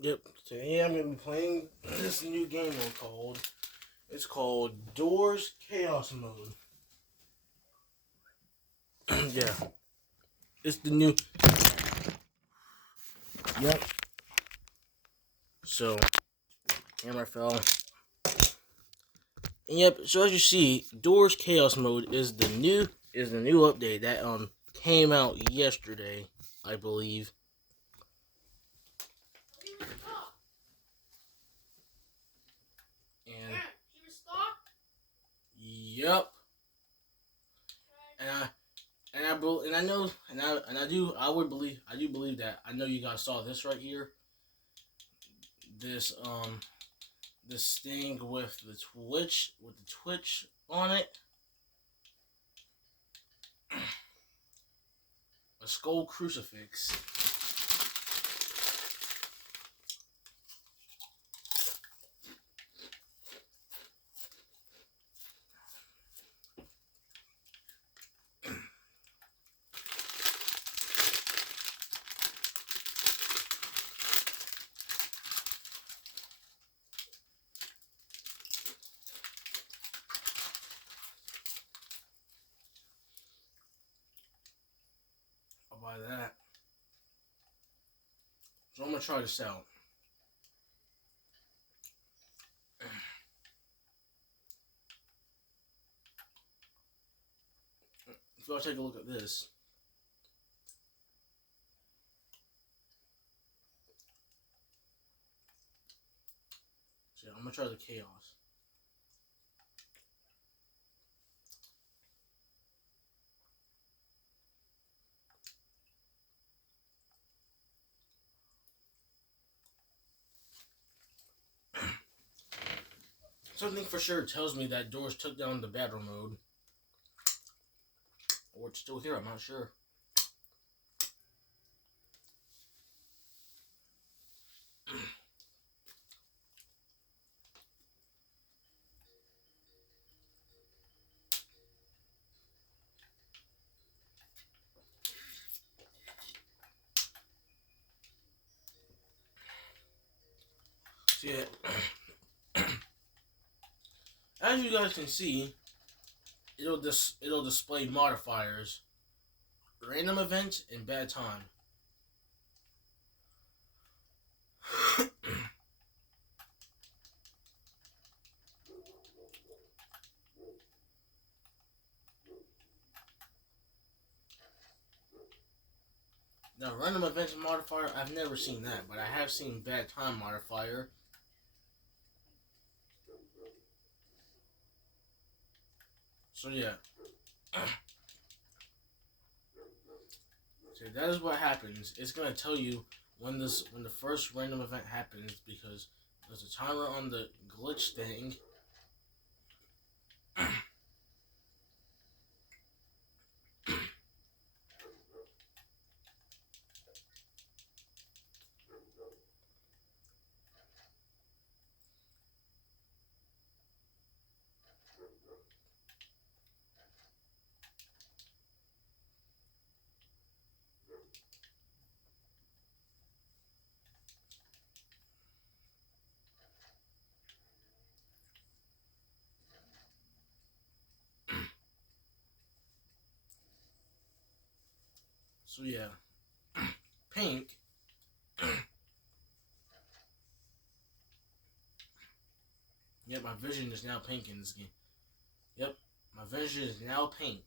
Yep. Today I'm gonna be playing this new game it's called Doors Chaos Mode. Yeah. It's the new. Yep. So camera fell. And yep. So as you see, Doors Chaos Mode is the new update that came out yesterday, I believe. And yep. And I know I do believe that I know you guys saw this right here. This this thing with the Twitch on it. A skull crucifix. I'll buy that. So I'm gonna try this out. If y'all take a look at this. So yeah, I'm gonna try the chaos. Something for sure tells me that Doors took down the battle mode. Or it's still here, I'm not sure. So yeah. As you guys can see, it'll display modifiers, random event, and bad time. Now, random event modifier, I've never seen that, but I have seen bad time modifier. So yeah. So that is what happens. It's gonna tell you when the first random event happens because there's a timer on the glitch thing. So yeah, pink. Yep, my vision is now pink in this game. Yep, my vision is now pink.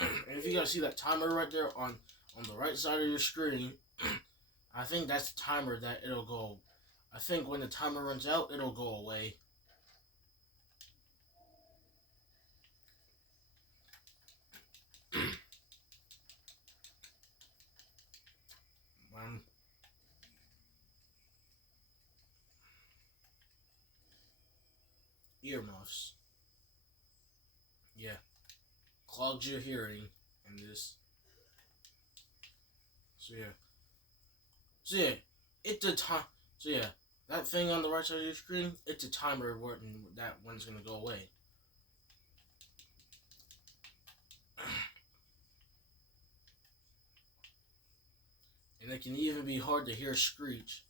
And if you guys see that timer right there on the right side of your screen, I think that's the timer that it'll go. I think when the timer runs out, it'll go away. Um, Earmuffs. Yeah, clogs your hearing and this. So yeah. So yeah, it's the time. So yeah, That thing on the right side of your screen, it's a timer when it's gonna go away. And it can even be hard to hear screech.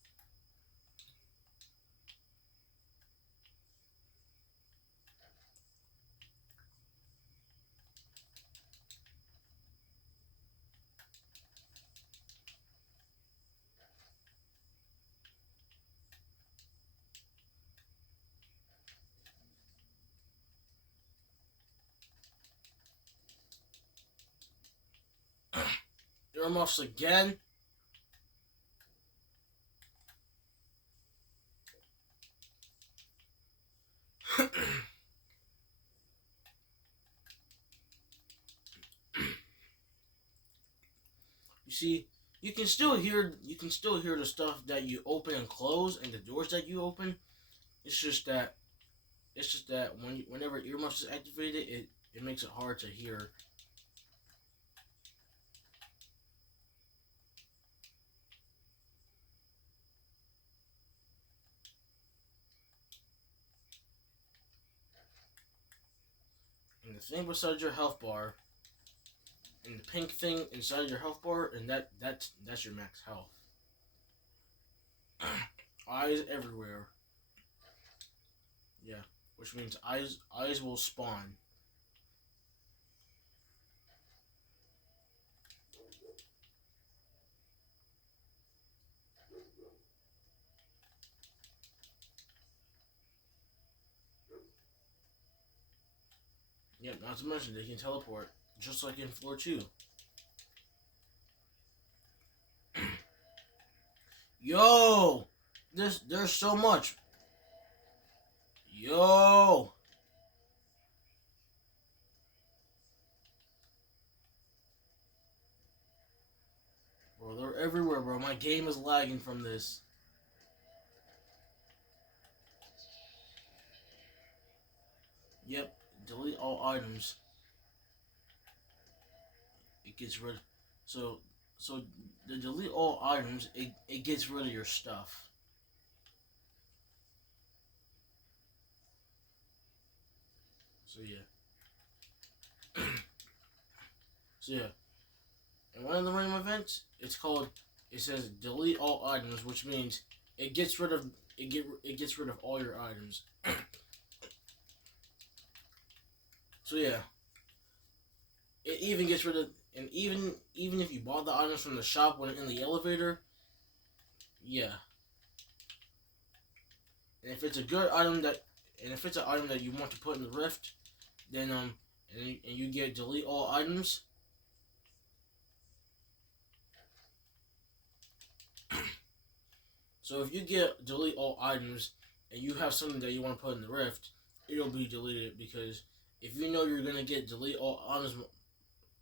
Earmuffs again. You see, you can still hear the stuff that you open and close and the doors that you open. It's just that whenever earmuffs is activated, it makes it hard to hear. And the thing beside your health bar, and the pink thing inside your health bar, and that's your max health. Eyes everywhere. Yeah, which means eyes will spawn. Yep, not to mention they can teleport, just like in floor 2. Yo! There's so much. Yo! Bro, they're everywhere, bro. My game is lagging from this. Yep, delete all items. It gets rid. So, so the delete all items. It gets rid of your stuff. So yeah. So yeah. And one of the random events, it's called. It says delete all items, which means it gets rid of it gets rid of all your items. So yeah, it even gets rid of, and even if you bought the items from the shop when in the elevator, yeah. And if it's a good item that, and if it's an item that you want to put in the rift, then and you get delete all items. So if you get delete all items and you have something that you want to put in the rift, it'll be deleted because if you know you're gonna get delete all items,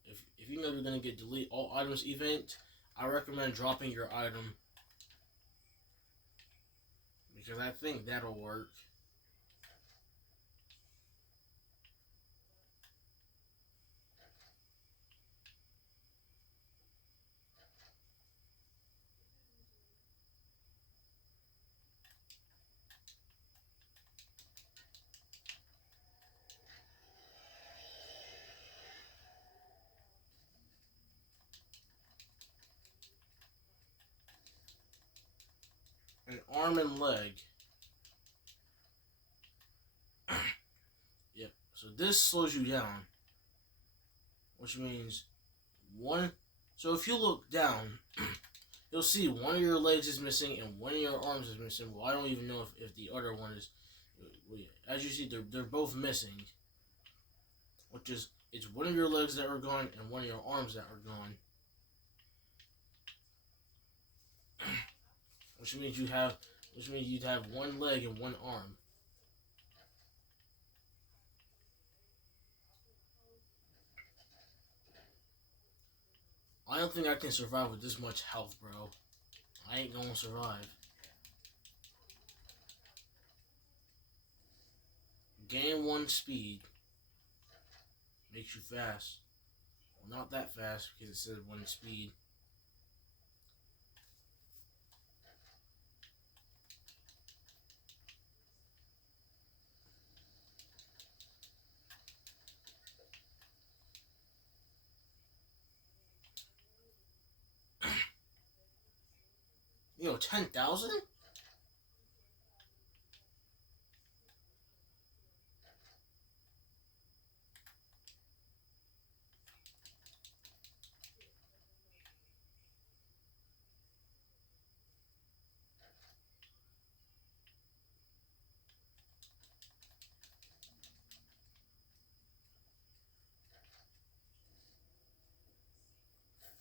if you know you're gonna get delete all items event, I recommend dropping your item because I think that'll work. An arm and leg. Yep. So this slows you down, which means one. So if you look down, you'll see one of your legs is missing and one of your arms is missing. Well, I don't even know if the other one is. Well, yeah, as you see, they're both missing, which is it's one of your legs that are gone and one of your arms that are gone, which means you'd have one leg and one arm. I don't think I can survive with this much health, bro. I ain't gonna survive. Gain 1 speed makes you fast. Well, not that fast because it says 1 speed. Yo, 10,000?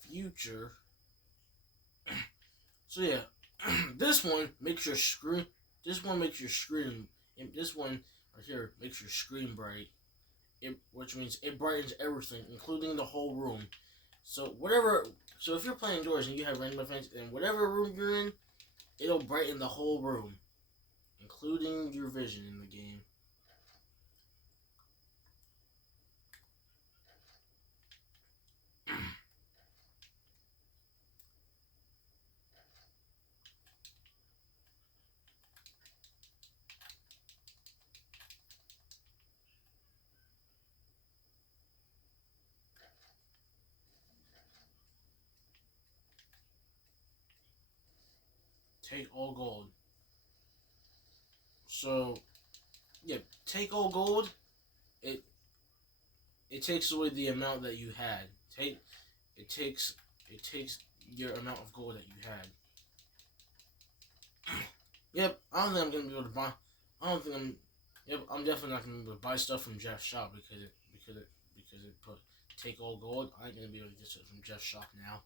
Future. So yeah, this one makes your screen. This one makes your screen. And this one right here makes your screen bright. Which means it brightens everything, including the whole room. So whatever. So if you're playing indoors and you have random events in whatever room you're in, it'll brighten the whole room, including your vision in the game. Take all gold. So yeah, take all gold. It it takes away the amount that you had. It takes it takes your amount of gold that you had. Yep, I don't think I'm gonna be able to buy. I don't think I'm. Yep, I'm definitely not gonna be able to buy stuff from Jeff's shop because it put take all gold. I ain't gonna be able to get stuff from Jeff's shop now.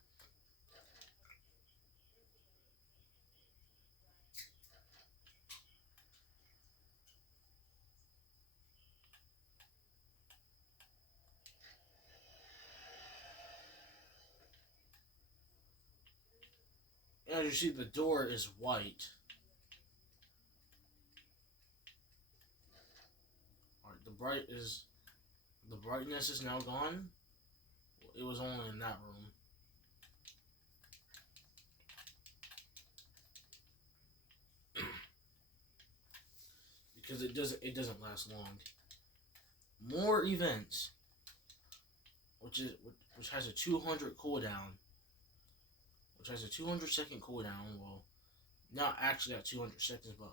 As you see, the door is white. Alright, the brightness is now gone. It was only in that room. Because it doesn't last long. More events, which has a 200 cooldown, which has a 200-second cooldown. Well, not actually at 200 seconds, but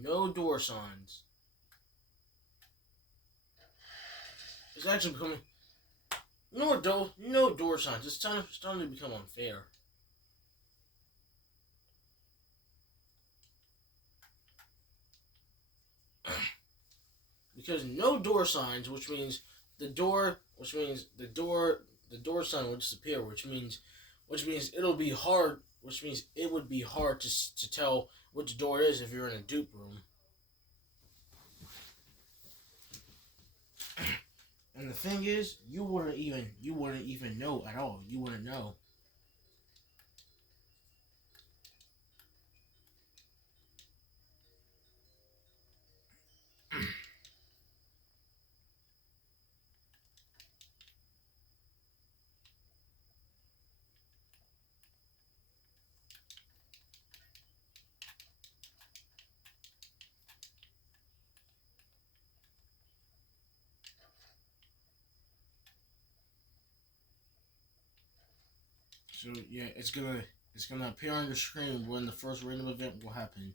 no door signs. It's actually becoming no door signs. It's starting to become unfair. Because no door signs, the door sign will disappear, which means it'll be hard, which means it would be hard to tell which door it is if you're in a dupe room. And the thing is, you wouldn't even know at all. You wouldn't know. So yeah, it's gonna appear on your screen when the first random event will happen.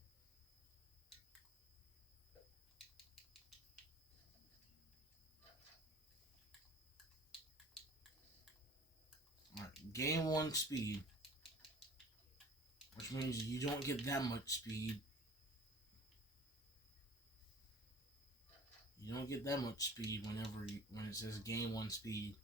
Alright, gain 1 speed, which means you don't get that much speed. You don't get that much speed when it says gain 1 speed.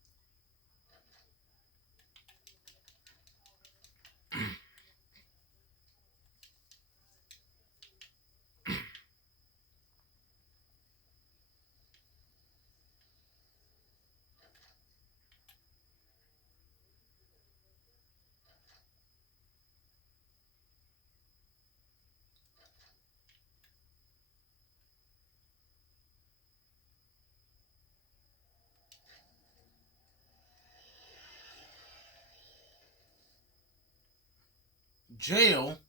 Jail.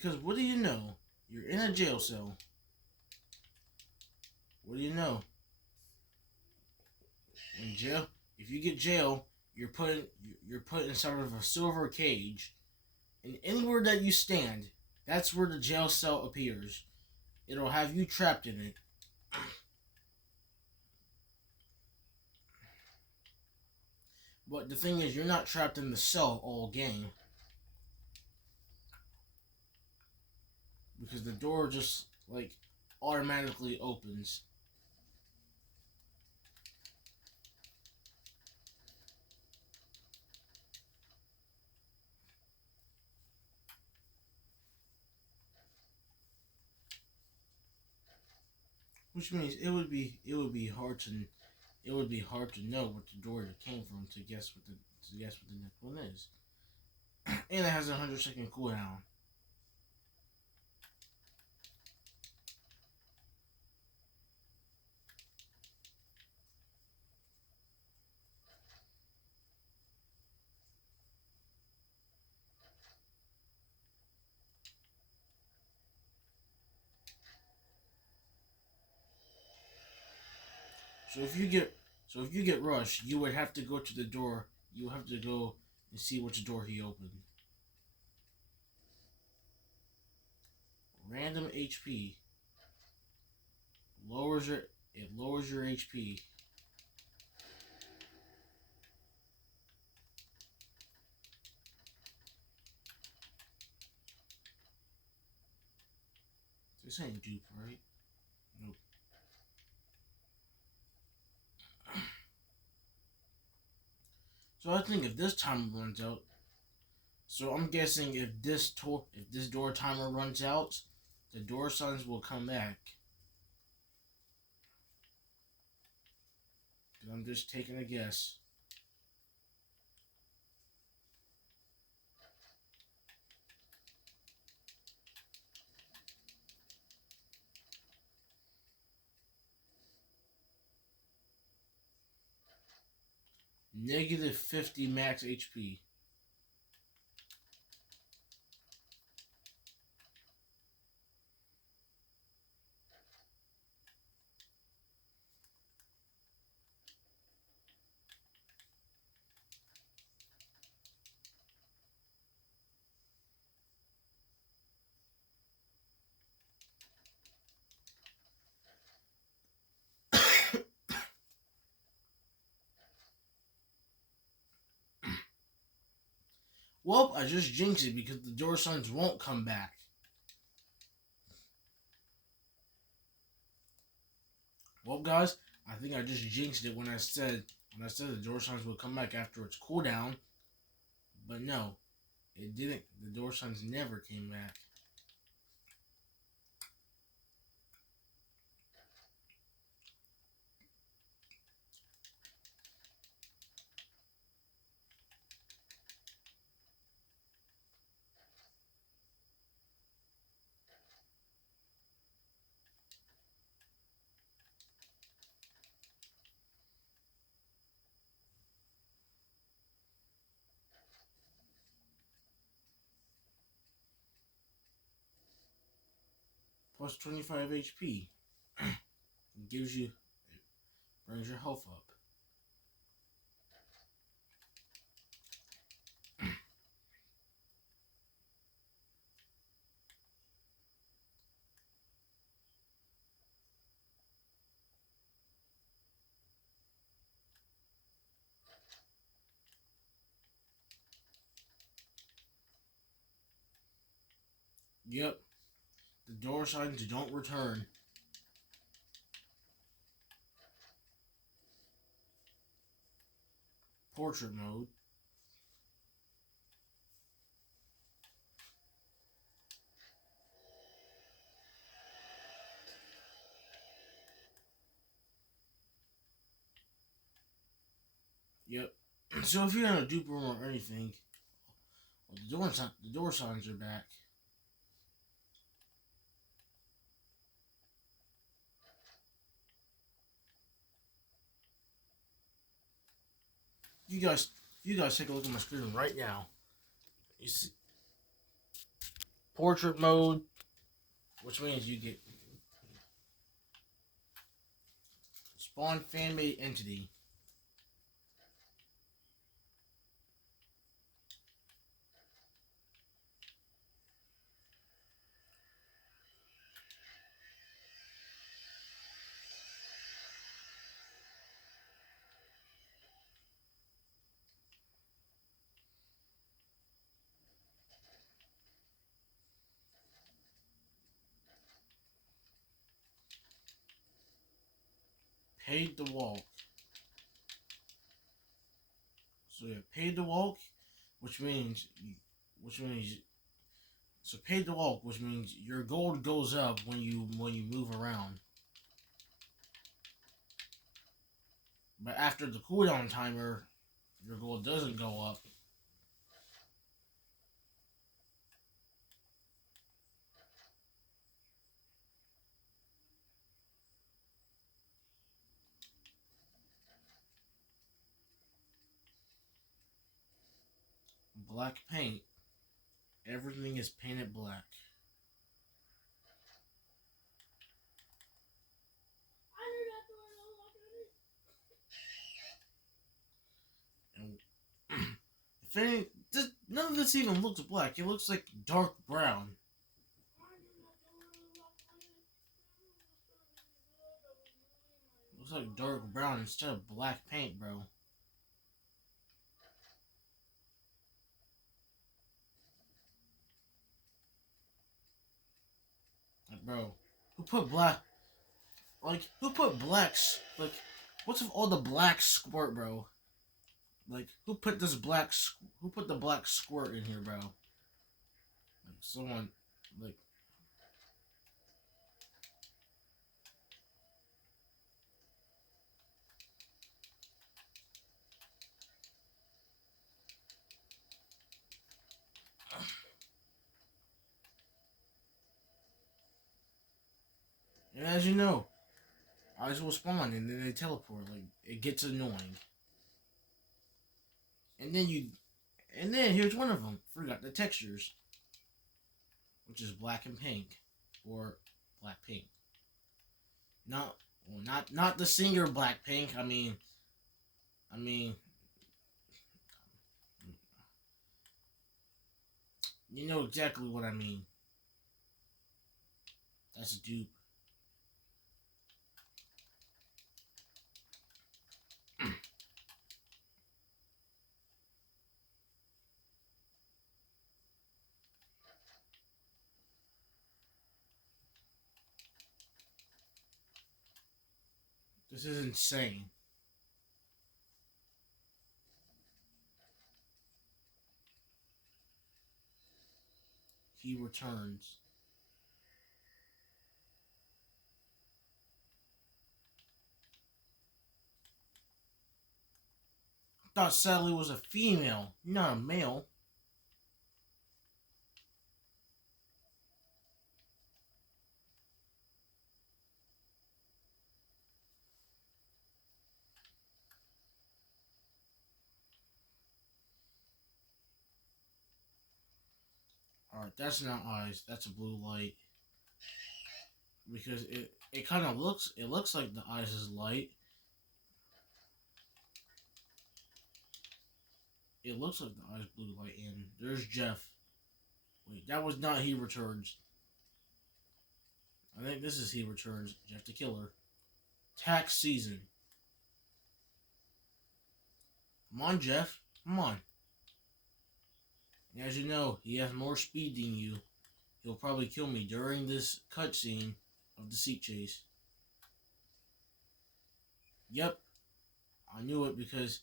Because what do you know? You're in a jail cell. What do you know? In jail, if you get jail, you're put in sort of a silver cage, and anywhere that you stand, that's where the jail cell appears. It'll have you trapped in it. But the thing is, you're not trapped in the cell all game. Because the door just, like, automatically opens. Which means it would be hard to know what the door that came from to guess what the next one is. And it has a 100-second cooldown. So if you get rushed, you would have to go to the door. You would have to go and see which door he opened. Random HP lowers your HP. This ain't dupe, right? Nope. So I think if this timer runs out, so I'm guessing if this door timer runs out, the door signs will come back. I'm just taking a guess. Negative 50 max HP. Well, I just jinxed it because the door signs won't come back. Well, guys, I think I just jinxed it when I said the door signs would come back after its cooldown. But no, it didn't. The door signs never came back. Plus 25 HP. It gives you, it brings your health up. Yep. The door signs don't return. Portrait mode. Yep. So if you're in a dupe room or anything, well, the door signs are back. You guys take a look at my screen right now. You see, portrait mode, which means you get spawn fan made entity. Paid to walk. So yeah, paid to walk, which means so paid to walk, which means your gold goes up when you move around. But after the cooldown timer, your gold doesn't go up. Black paint. Everything is painted black. And if any, none of this even looks black. It looks like dark brown. It looks like dark brown instead of black paint, bro. Like, bro, who put black? Like, who put blacks? Like, what's with all the black squirt, bro? Like, who put this black? Who put the black squirt in here, bro? Like, someone, like. And as you know, eyes will spawn and then they teleport. Like, it gets annoying. And then here's one of them. Forgot the textures, which is black and pink, or black pink. Not the singer Blackpink. I mean, you know exactly what I mean. That's a dupe. This is insane. He returns. I thought Sally was a female, not a male. Alright, that's not eyes, that's a blue light. Because it kind of looks like the eyes is light. It looks like the eyes blue light, and there's Jeff. Wait, that was not He Returns. I think this is He Returns. Jeff the Killer. Tax season. Come on, Jeff. Come on. And as you know, he has more speed than you. He'll probably kill me during this cutscene of the Seek Chase. Yep. I knew it because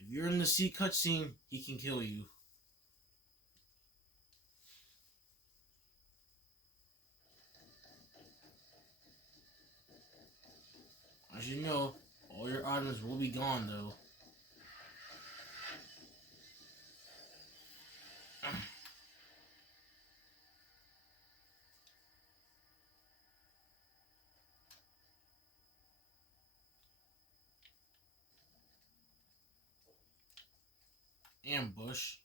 if you're in the Seek cutscene, he can kill you. As you know, all your items will be gone though. Ambush.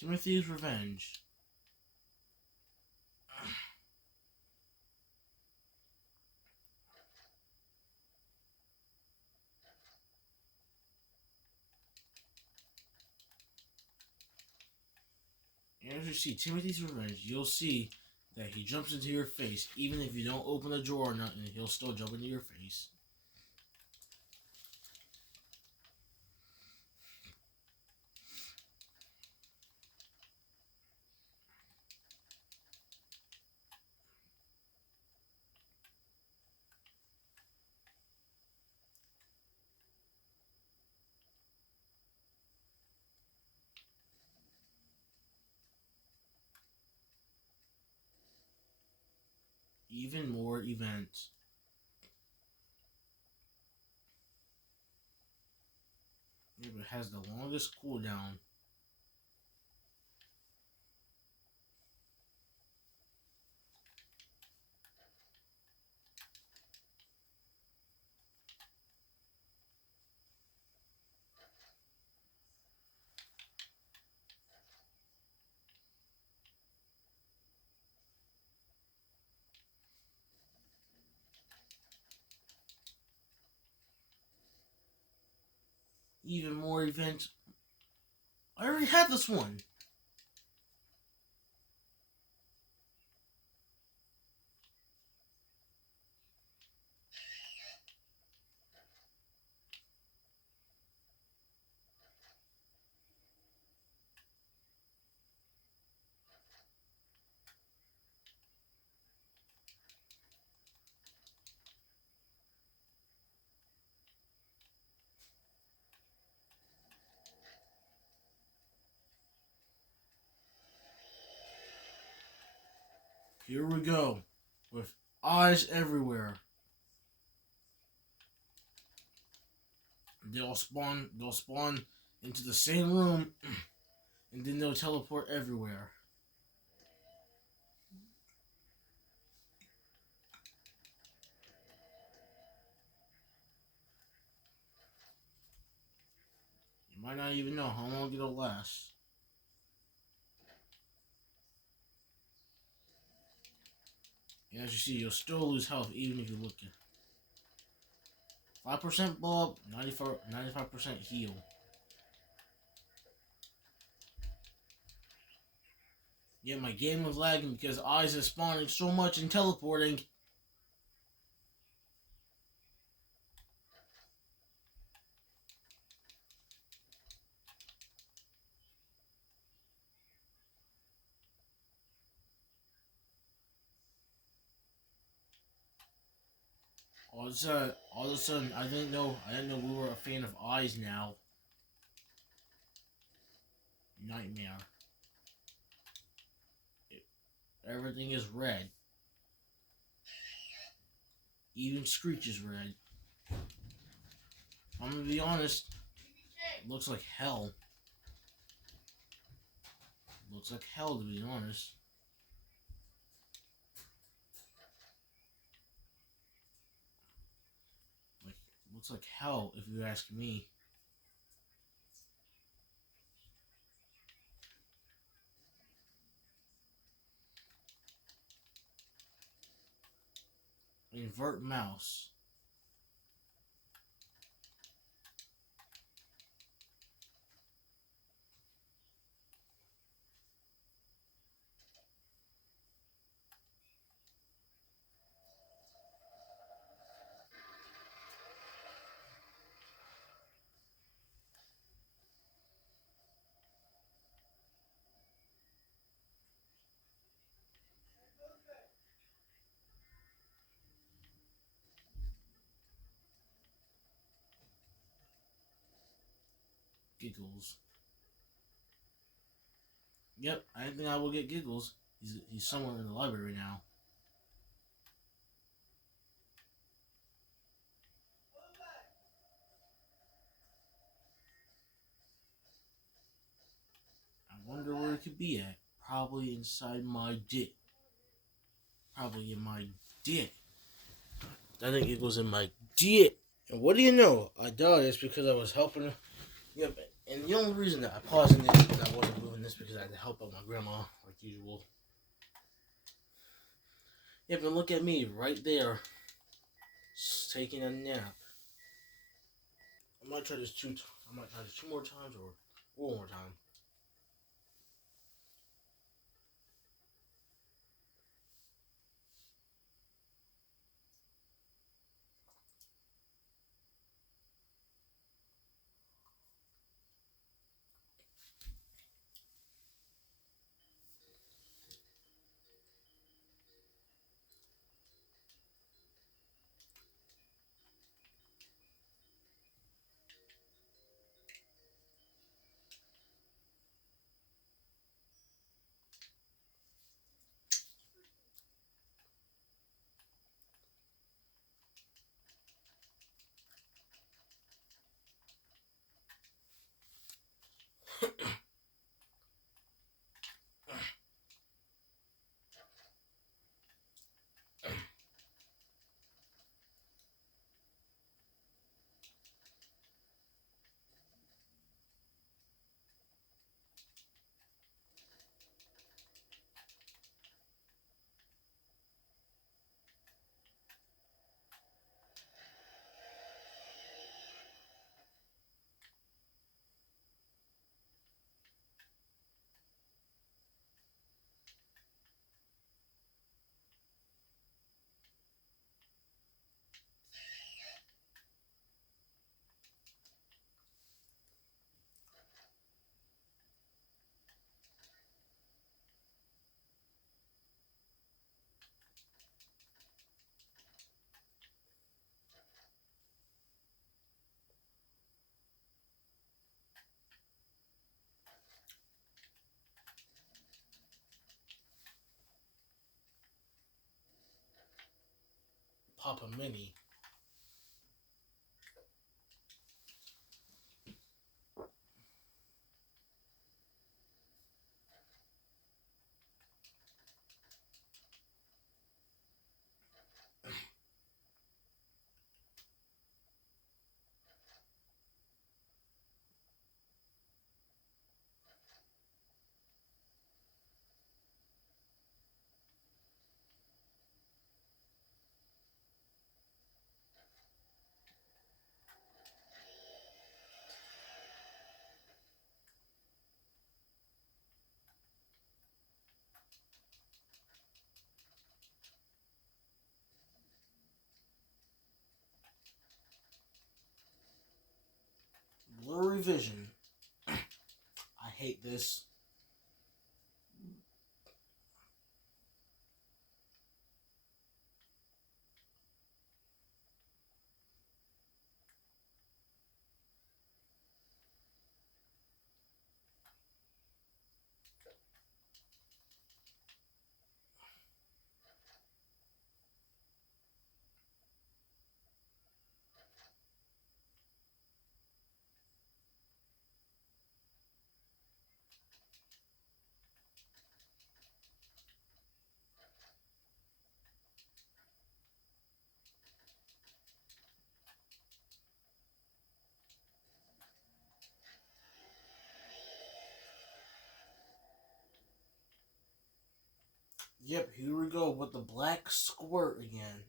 Timothy's Revenge. And as you see Timothy's Revenge, you'll see that he jumps into your face. Even if you don't open the drawer or nothing, he'll still jump into your face. Even more events. Yeah, but it has the longest cooldown. Even more events. I already had this one. Here we go. With eyes everywhere. They'll spawn into the same room and then they'll teleport everywhere. You might not even know how long it'll last. And as you see, you'll still lose health even if you look at 5% blow up, 95% heal. Yeah, my game was lagging because eyes is spawning so much and teleporting. All of a sudden, I didn't know we were a fan of eyes now. Nightmare. Everything is red. Even Screech is red. I'm gonna be honest. It looks like hell. Looks like hell, to be honest. Like, looks like hell, if you ask me. Invert mouse. Giggles. Yep, I think I will get Giggles. He's somewhere in the library now. I wonder where it could be at. Probably inside my dick. Probably in my dick. I think it was in my dick. And what do you know? I died. It's because I was helping. Yep. And the only reason that I paused in this is because I wasn't moving doing this because I had to help out my grandma, like usual. Yeah, but look at me right there, just taking a nap. I might try this two. I might try this two more times or one more time. Papa Mini. Blurry vision. I hate this. Yep, here we go with the black squirt again.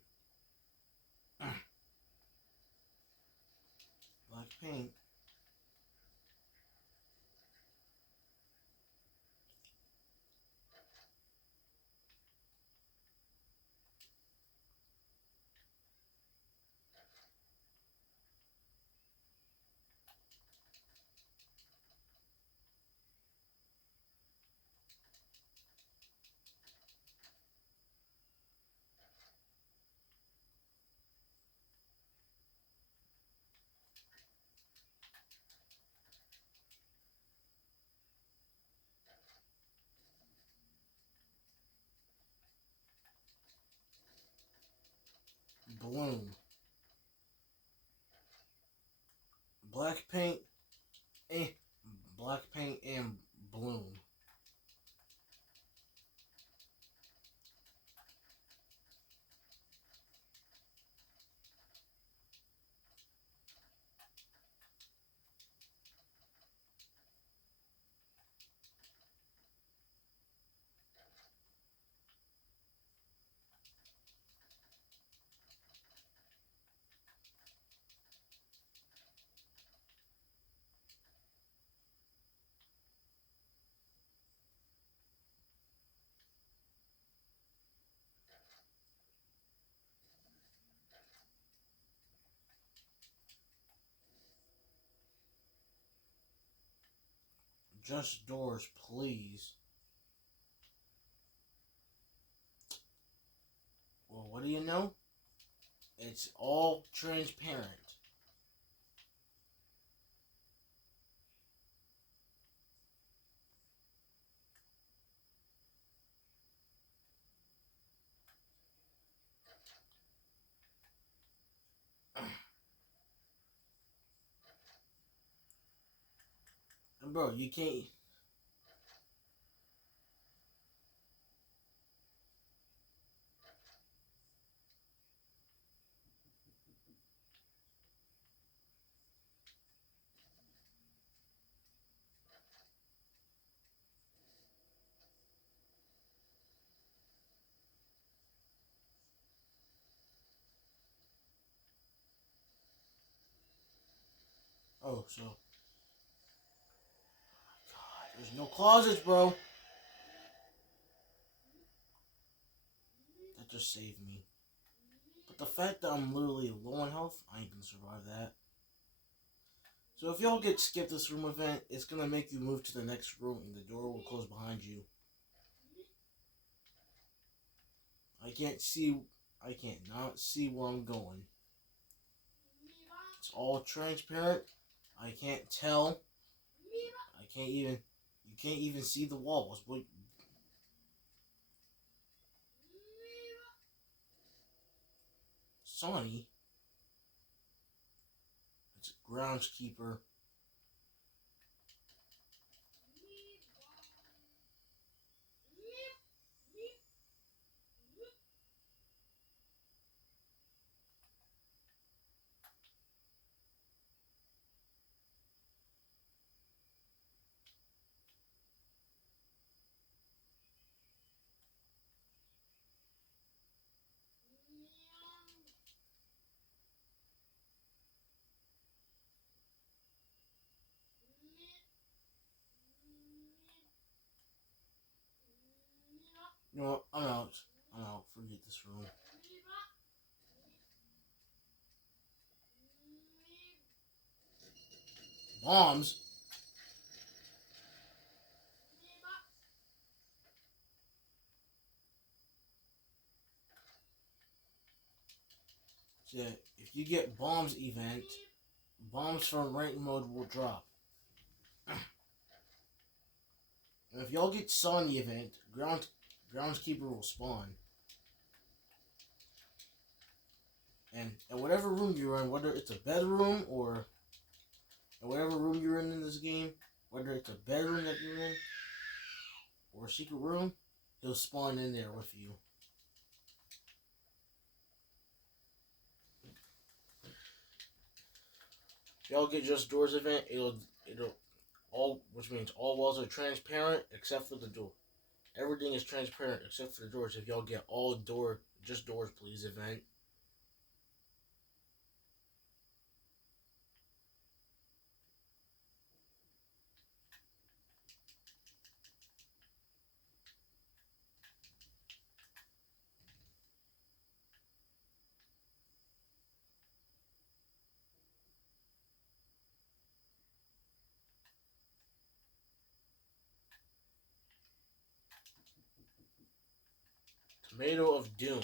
Black paint. Bloom. Black paint. Eh. Black paint and bloom. Just doors, please. Well, what do you know? It's all transparent. And bro, you can't. Oh, so. God, there's no closets, bro. That just saved me. But the fact that I'm literally low on health, I ain't gonna survive that. So if y'all get skipped this room event, it's gonna make you move to the next room and the door will close behind you. I can't not see where I'm going. It's all transparent. I can't tell. You can't even see the walls. What? Sonny? It's a groundskeeper. You know what? I'm out. I'm out. Forget this room. Bombs? Yeah, if you get bombs event, bombs from rank mode will drop. And if y'all get Sonny event, groundskeeper will spawn. And whatever room you're in, whether it's a bedroom or whatever room you're in this game, whether it's a bedroom that you're in or a secret room, he'll spawn in there with you. If y'all get just doors event, it'll all, which means all walls are transparent except for the door. Everything is transparent except for the doors. If y'all get all just doors please event. Tomato of Doom.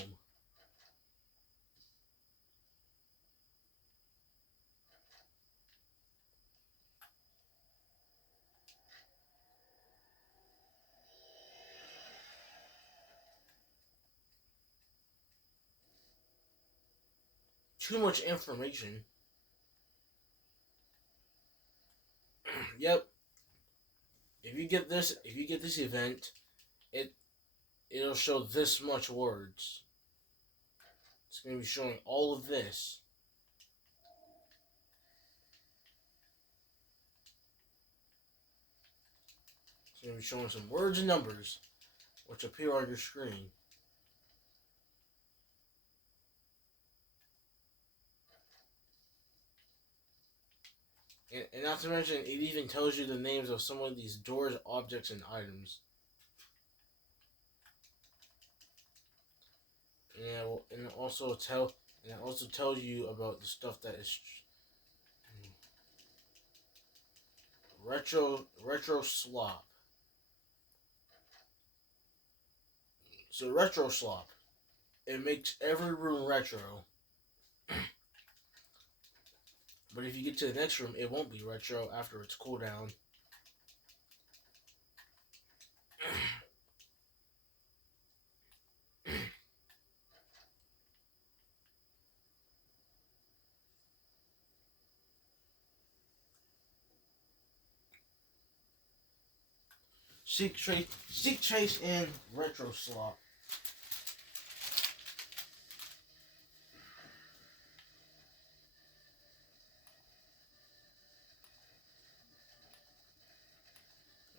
Too much information. Yep. If you get this event, it'll show this much words. It's gonna be showing all of this. It's gonna be showing some words and numbers, which appear on your screen. And not to mention, it even tells you the names of some of these doors, objects, and items. And it also tells you about the stuff that is retro slop. So retro slop. It makes every room retro. But if you get to the next room, it won't be retro after its cooldown. Seek Trace, and Retro Slop.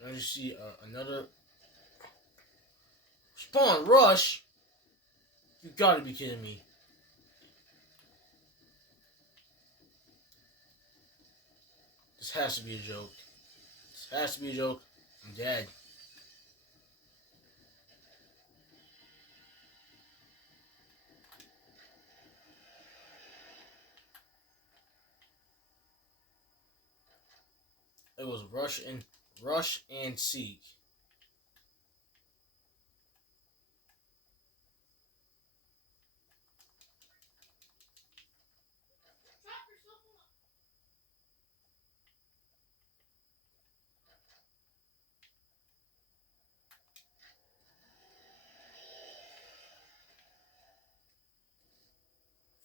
I just see another Spawn Rush. You gotta be kidding me. This has to be a joke. This has to be a joke. I'm dead. It was Rush and Seek.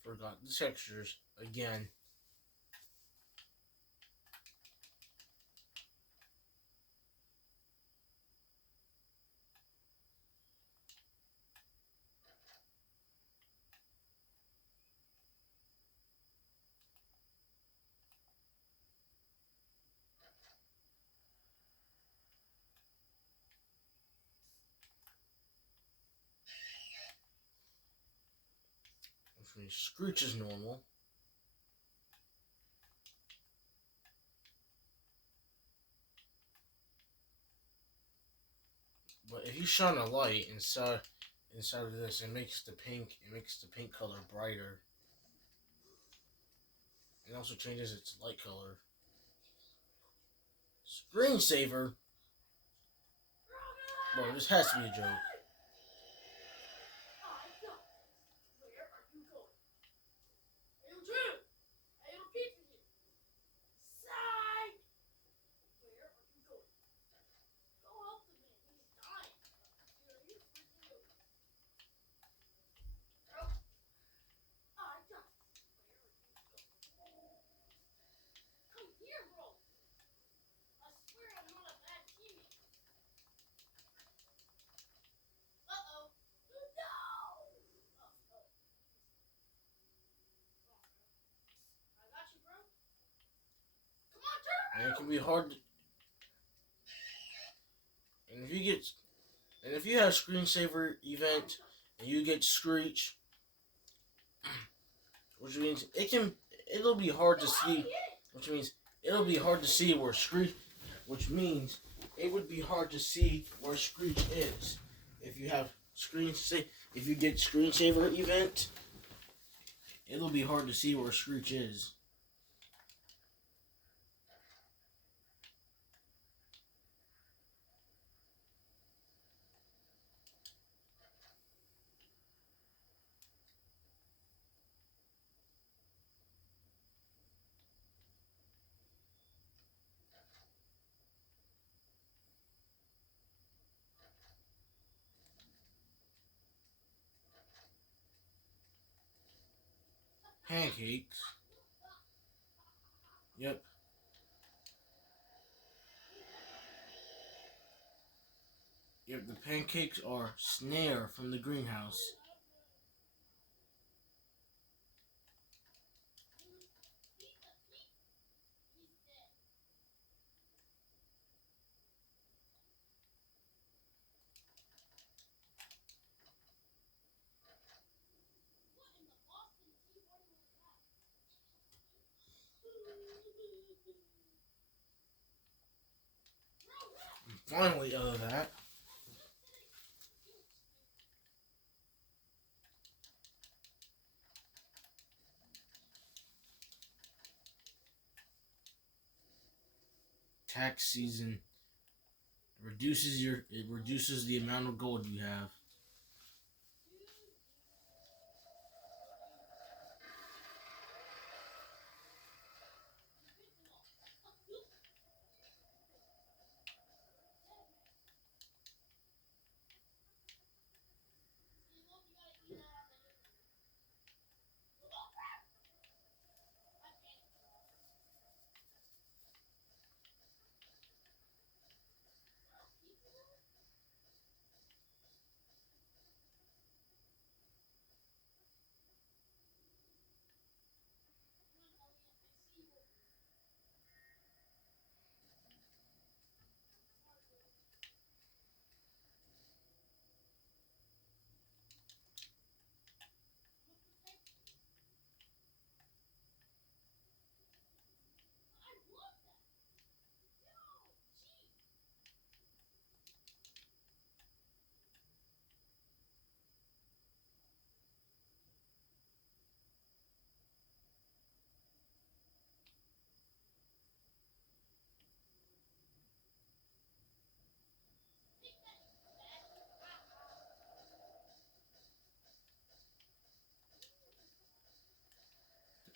Forgot the textures again. Which means Screech is normal. But if you shine a light inside of this, it makes the pink color brighter. It also changes its light color. Screensaver? Bro, this has to be a joke. And it can be hard to, and if you have Screensaver event and you get Screech, which means it'll be hard to see, which means it'll be hard to see where Screech, which means it would be hard to see where Screech is. If you have if you get Screensaver event, it'll be hard to see where Screech is. Pancakes. Yep. Yep, the pancakes are Snare from the greenhouse. And finally, out of that, tax season it reduces the amount of gold you have.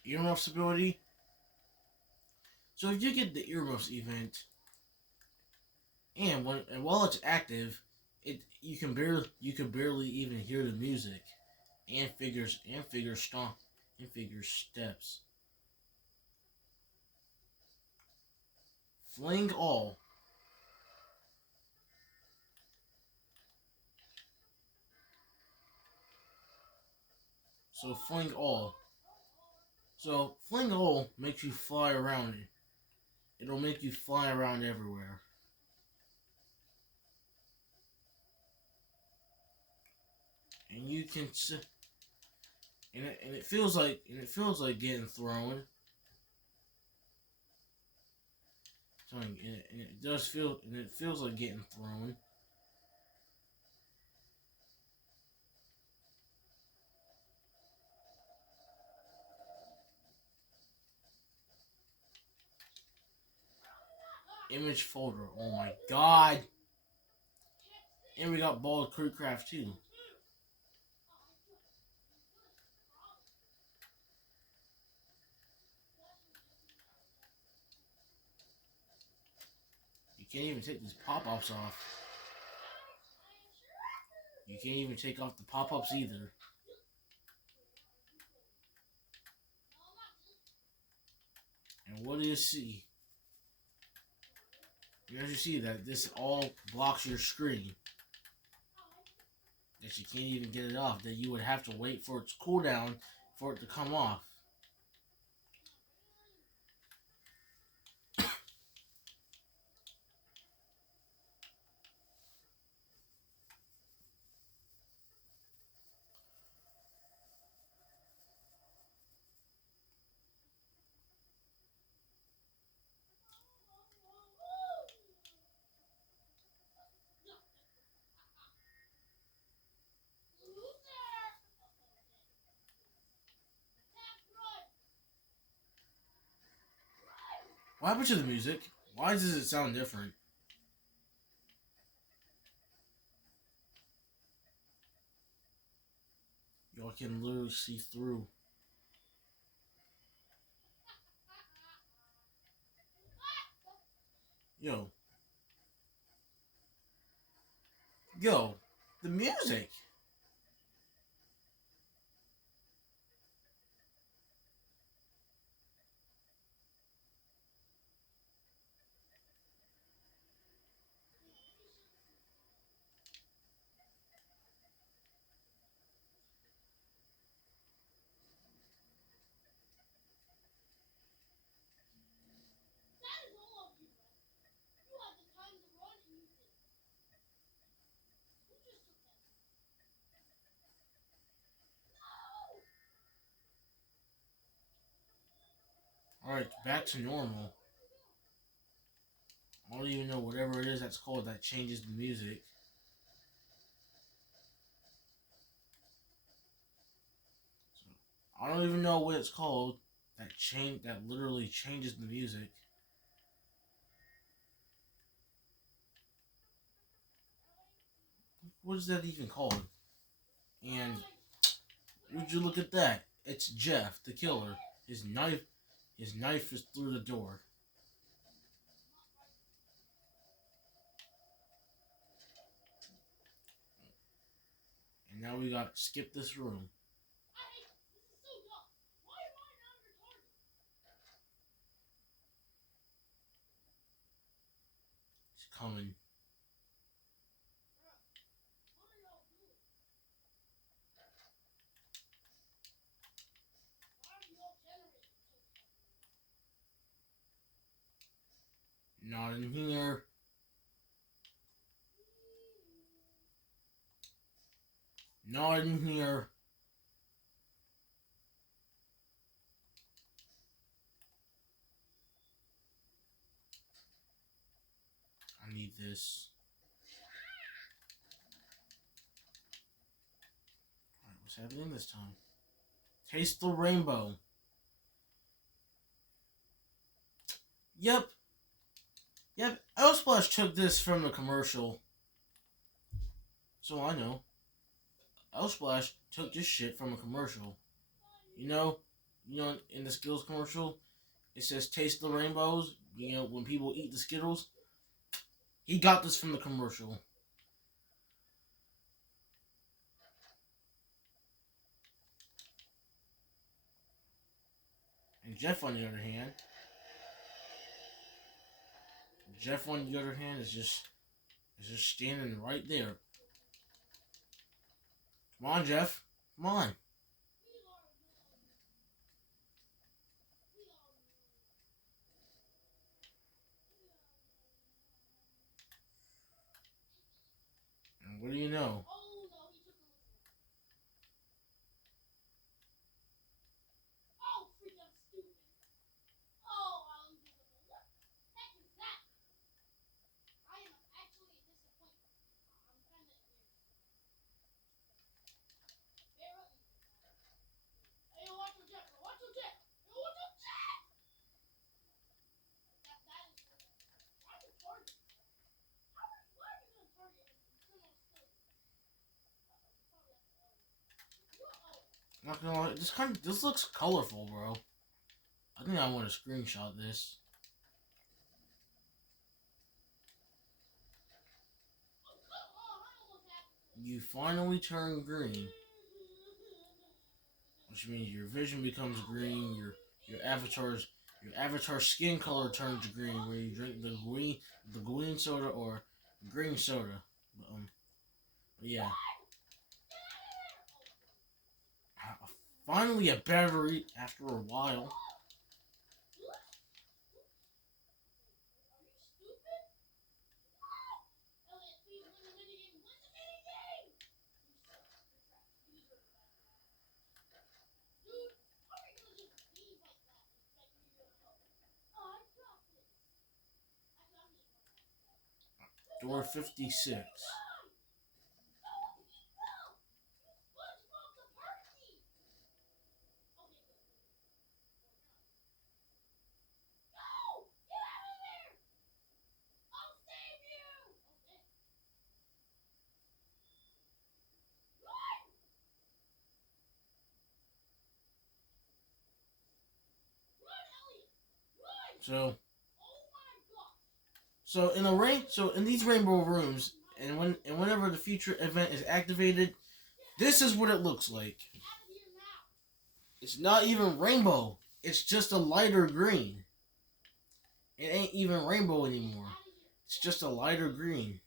Earmuffs ability. So if you get the earmuffs event, and while it's active, you can barely even hear the music, and figures steps. Fling all. So fling all. So fling all makes you fly around it. It'll make you fly around everywhere. And you can and it feels like getting thrown. And it does feel and it feels like getting thrown. Image folder. Oh my god. And we got Bald Creekcraft too. You can't even take these pop-ups off. You can't even take off the pop-ups either. And what do you see? You guys see that this all blocks your screen. That you can't even get it off. That you would have to wait for its cooldown for it to come off. What happened to the music? Why does it sound different? Y'all can literally see through. Yo. Yo. The music. Alright, back to normal. I don't even know whatever it is that's called that changes the music. So, I don't even know what it's called that literally changes the music. what is that even called? And would you look at that? It's Jeff, the killer. His knife is through the door. And now we got skip this room. He's coming. Not in here. Not in here. I need this. Alright, what's happening this time? Taste the rainbow. Yep. Elsplash took this from the commercial. So I know. Elsplash took this shit from a commercial. You know, in the Skittles commercial, it says taste the rainbows. You know, when people eat the Skittles. He got this from the commercial. And Jeff, on the other hand, is just standing right there. Come on, Jeff. Come on. And what do you know? Not gonna lie, this looks colorful, bro. I think I want to screenshot this. You finally turn green, which means your vision becomes green. Your avatar's skin color turns green when you drink the green soda or green soda. Yeah. Finally a battery after a while. Door 56. So in these rainbow rooms, and whenever the future event is activated, this is what it looks like. It's not even rainbow. It's just a lighter green. It ain't even rainbow anymore. It's just a lighter green.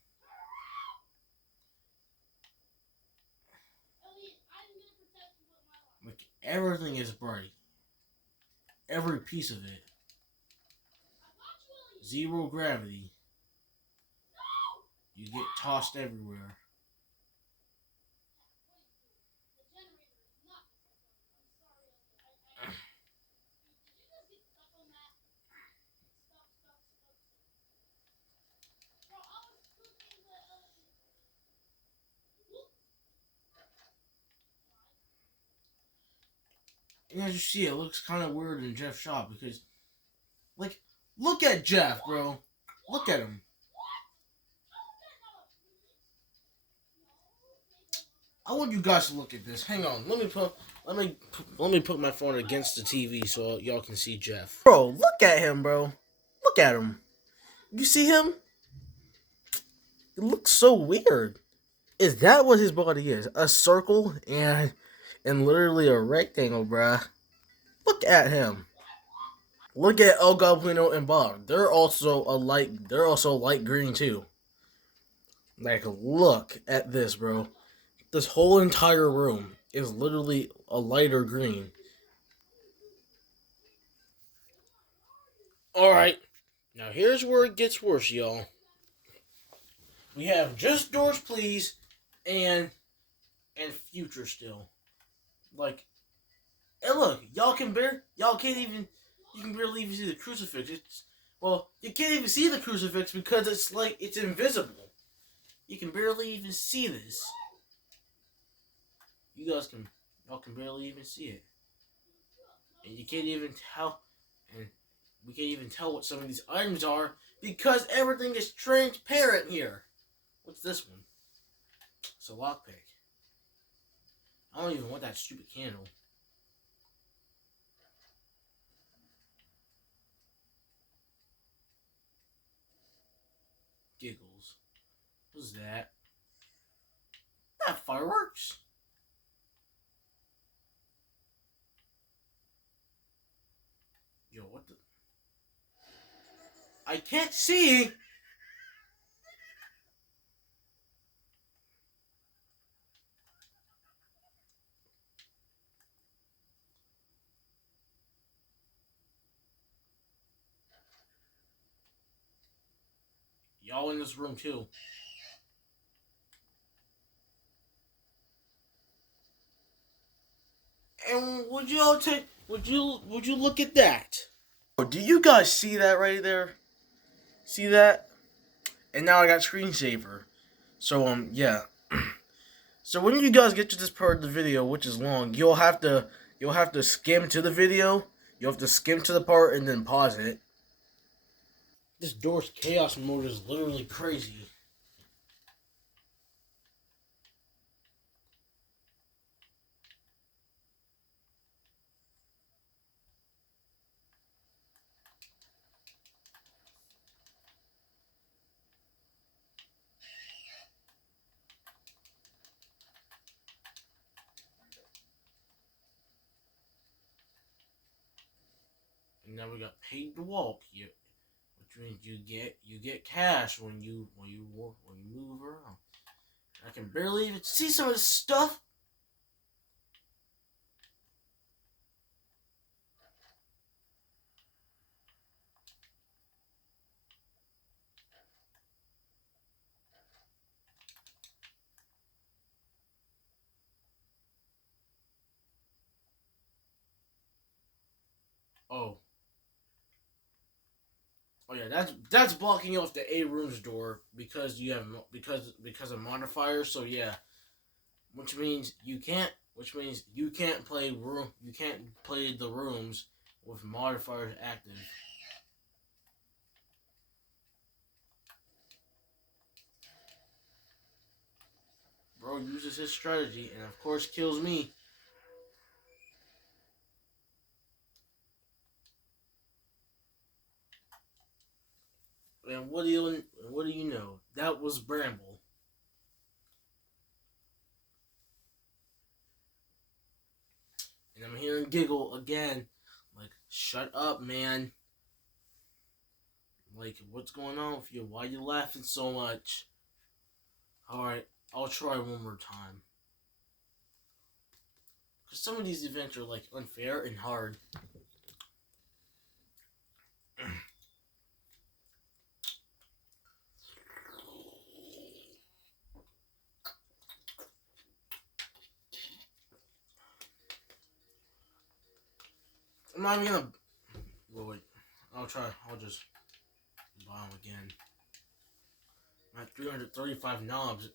Like, everything is bright. Every piece of it. Zero gravity. You get tossed everywhere. And as you see, it looks kind of weird in Jeff's shop because, like, look at Jeff, bro. Look at him. I want you guys to look at this. Hang on. Let me put my phone against the TV so y'all can see Jeff. Bro, look at him, bro. Look at him. You see him? It looks so weird. Is that what his body is? A circle and literally a rectangle, bruh. Look at him. Look at El Goblino and Bob. They're also light green too. Like, look at this, bro. This whole entire room is literally a lighter green. Alright. Now here's where it gets worse, y'all. We have Just Doors Please and Future still. Like, and look, you can barely even see the crucifix. You can't even see the crucifix because it's invisible. You can barely even see this. Y'all can barely even see it. And you can't even tell, and we can't even tell what some of these items are because everything is transparent here. What's this one? It's a lockpick. I don't even want that stupid candle. Giggles. What's that? That fireworks? Yo, what the? I can't see! Y'all in this room too. And would you look at that? Oh, do you guys see that right there? See that? And now I got screensaver. So yeah. So when you guys get to this part of the video, which is long, you'll have to skim to the video. You'll have to skim to the part and then pause it. This Doors Chaos mode is literally crazy. And now we got paid to walk, which means you get cash when you move around. I can barely even see some of this stuff. Oh. Oh yeah, that's blocking off the A room's door because because of modifiers. So yeah, which means you can't play the rooms with modifiers active. Bro uses his strategy and of course kills me. And what do you know? That was Bramble. And I'm hearing Giggle again. Like, shut up, man. Like, what's going on with you? Why are you laughing so much? Alright, I'll try one more time. Because some of these events are, like, unfair and hard. I'm not even gonna... Wait. I'll try. I'll just buy them again. I'm at 335 knobs.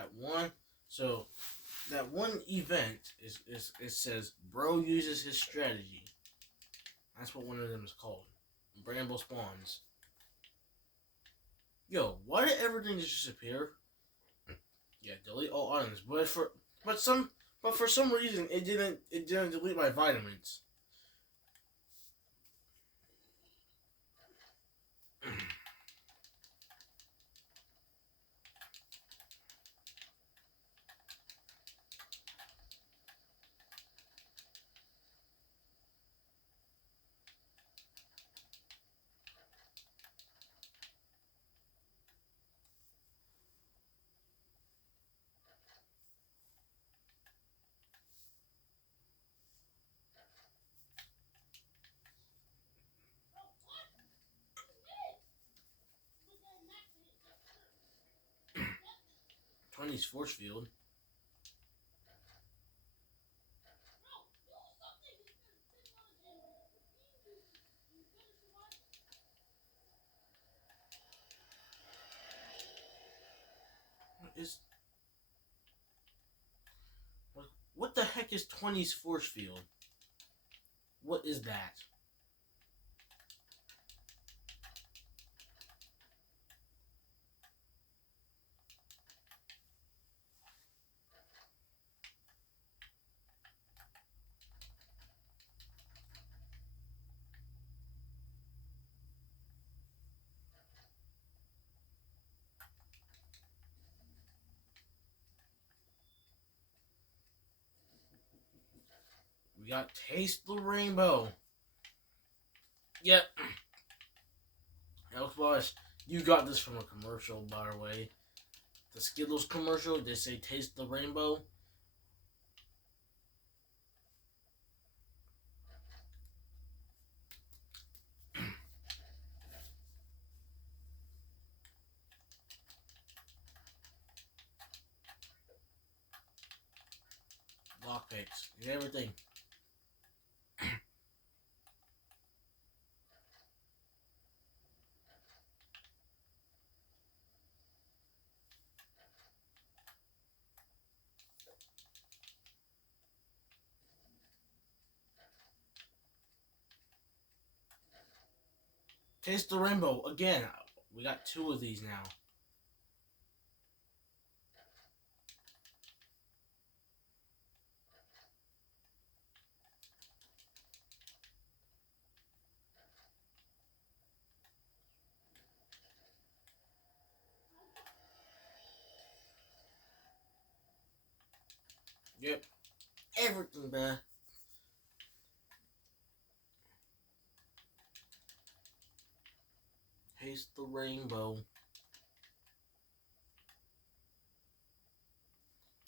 that one. So that one event is it says bro uses his strategy. That's what one of them is called. Bramble spawns. Yo, why did everything just disappear? Yeah, delete all items. But for some reason it didn't delete my vitamins. 20's force field. Is what the heck is 20's force field? What is that? We got Taste the Rainbow. Yep. Elfboss, you got this from a commercial, by the way. The Skittles commercial, they say Taste the Rainbow. Lockpicks and everything. Taste the Rainbow. Again, we got 2 of these now. Yep. Everything, man. Taste the Rainbow.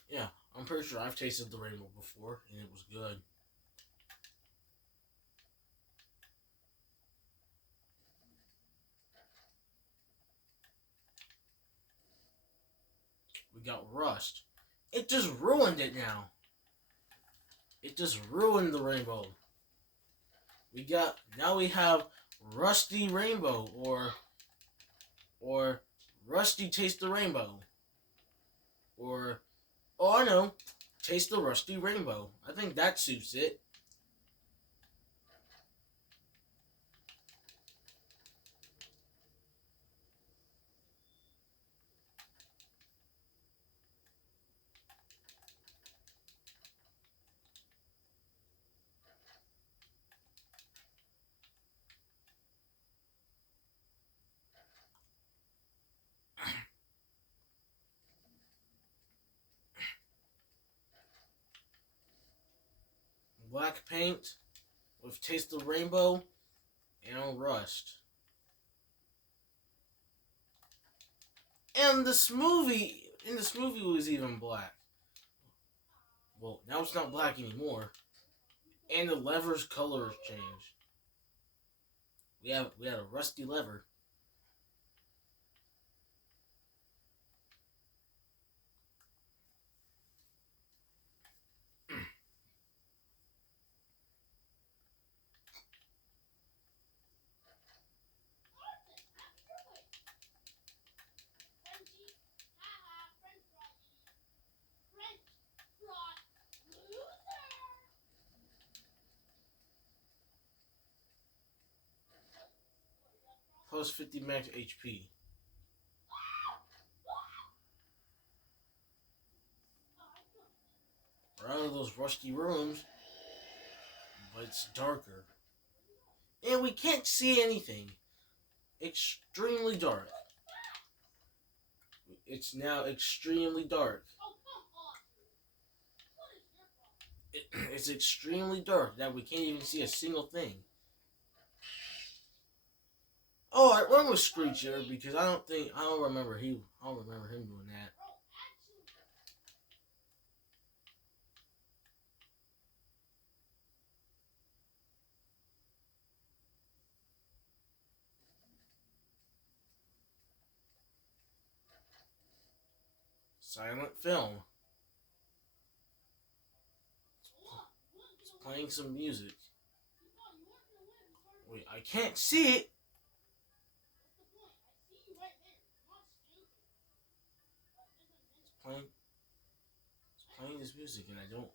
Yeah, I'm pretty sure I've tasted the rainbow before, and it was good. We got Rust. It just ruined it now. It just ruined the rainbow. Now we have Rusty Rainbow or Rusty Taste the Rainbow. Or oh I know, Taste the Rusty Rainbow. I think that suits it. Black paint with Taste the Rainbow and Rust. And this movie was even black. Well, now it's not black anymore. And the lever's color has changed. We had a rusty lever. plus 50 max HP. We're out of those rusty rooms, but it's darker. And we can't see anything. Extremely dark. It's now extremely dark. It's extremely dark that we can't even see a single thing. Oh, I run with Screecher because I don't remember him doing that. Silent film. It's playing some music. Wait, I can't see it. It's playing this music and I don't.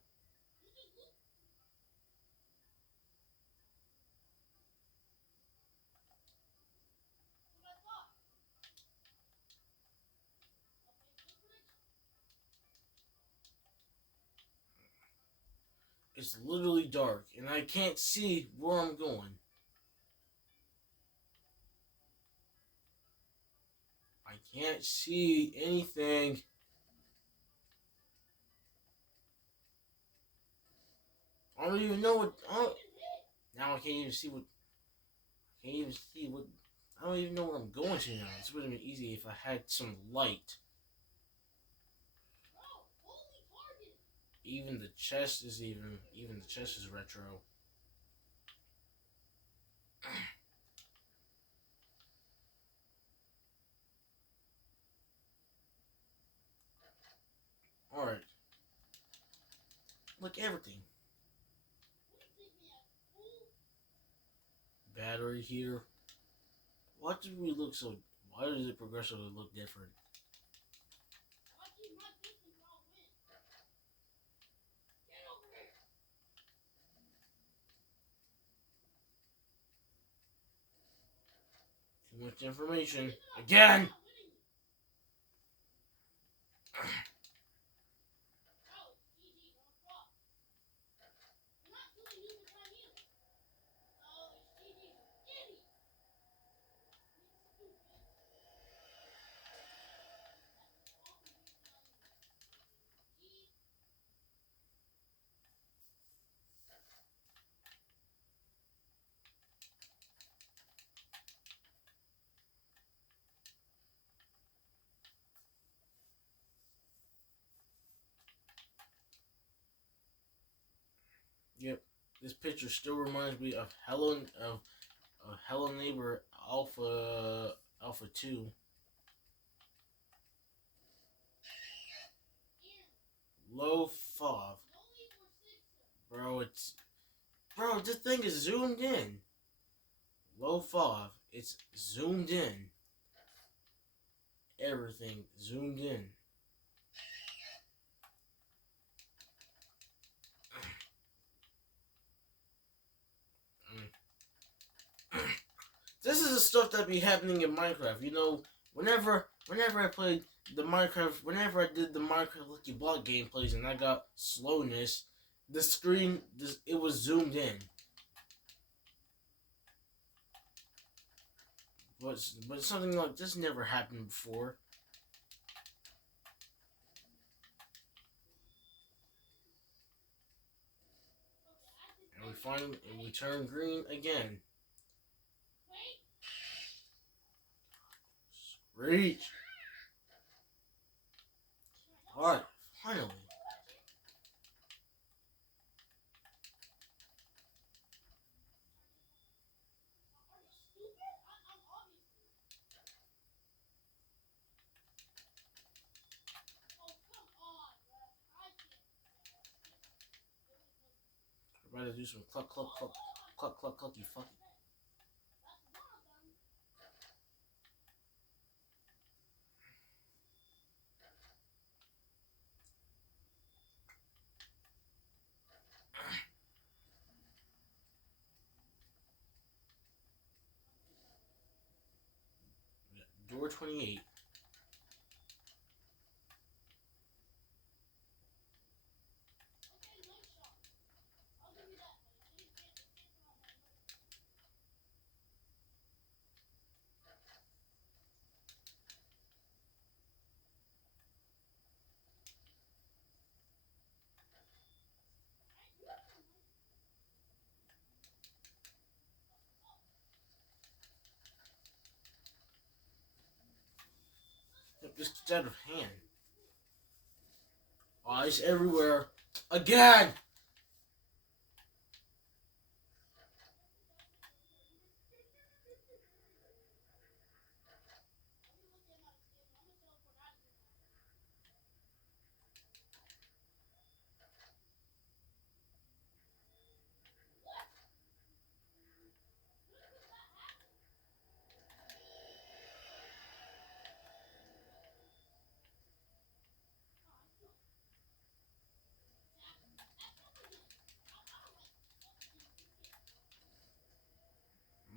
It's literally dark and I can't see where I'm going. I can't see anything. I don't even know what. Now I can't even see what. I can't even see what. I don't even know where I'm going to now. This would have been easy if I had some light. Even the chest is retro. Alright. Look, everything. Battery here. Why did we look so... Why does it progressively look different? Too much information. Again! Yep. This picture still reminds me of Hello Neighbor Alpha 2. Low FOV. Bro, this thing is zoomed in. Low FOV. It's zoomed in. Everything zoomed in. This is the stuff that be happening in Minecraft. You know, whenever I played the Minecraft, whenever I did the Minecraft Lucky Block gameplays and I got slowness, the screen, it was zoomed in. But something like this never happened before. And we turn green again. Screech. Alright, finally. We're about to do some cluck cluck cluck cluck cluck clucky fucky. Door 28. Yep, this gets out of hand. Ice everywhere. Again!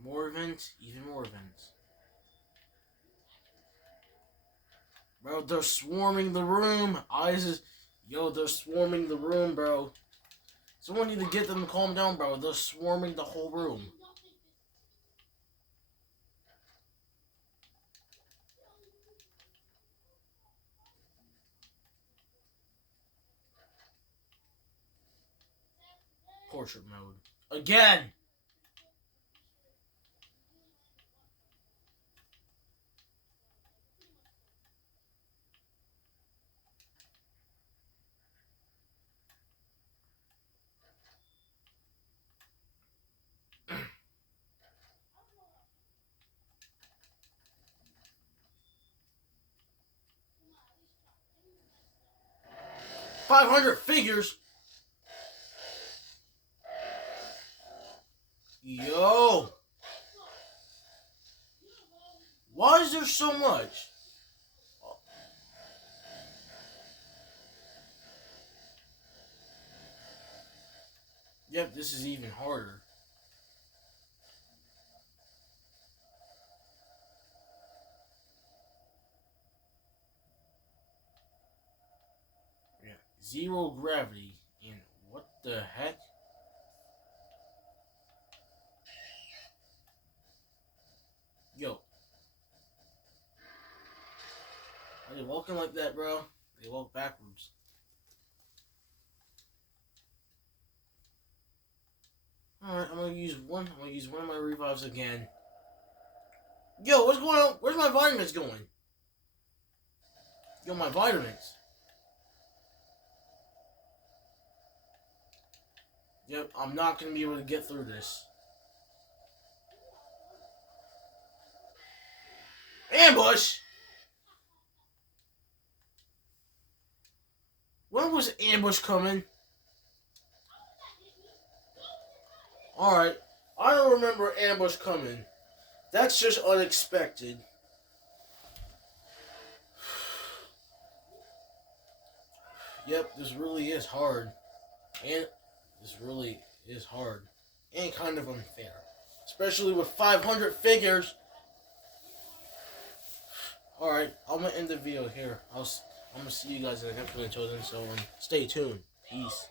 More events, even more events. Bro, they're swarming the room. Eyes is... Yo, they're swarming the room, bro. Someone need to get them to calm down, bro. They're swarming the whole room. Portrait mode. Again! $500 figures? Yo! Why is there so much? Yep, this is even harder. Yeah, zero gravity. And what the heck? Yo. Are they walking like that, bro? They walk backwards. Alright, I'm gonna use one of my revives again. Yo, what's going on? Where's my vitamins going? Yo, my vitamins. Yep, I'm not gonna be able to get through this. Ambush! When was ambush coming? Alright, I don't remember ambush coming. That's just unexpected. Yep, this really is hard. And this really is hard. And kind of unfair. Especially with 500 figures. Alright, I'm going to end the video here. I'm going to see you guys in the next video. Until then, so stay tuned. Peace.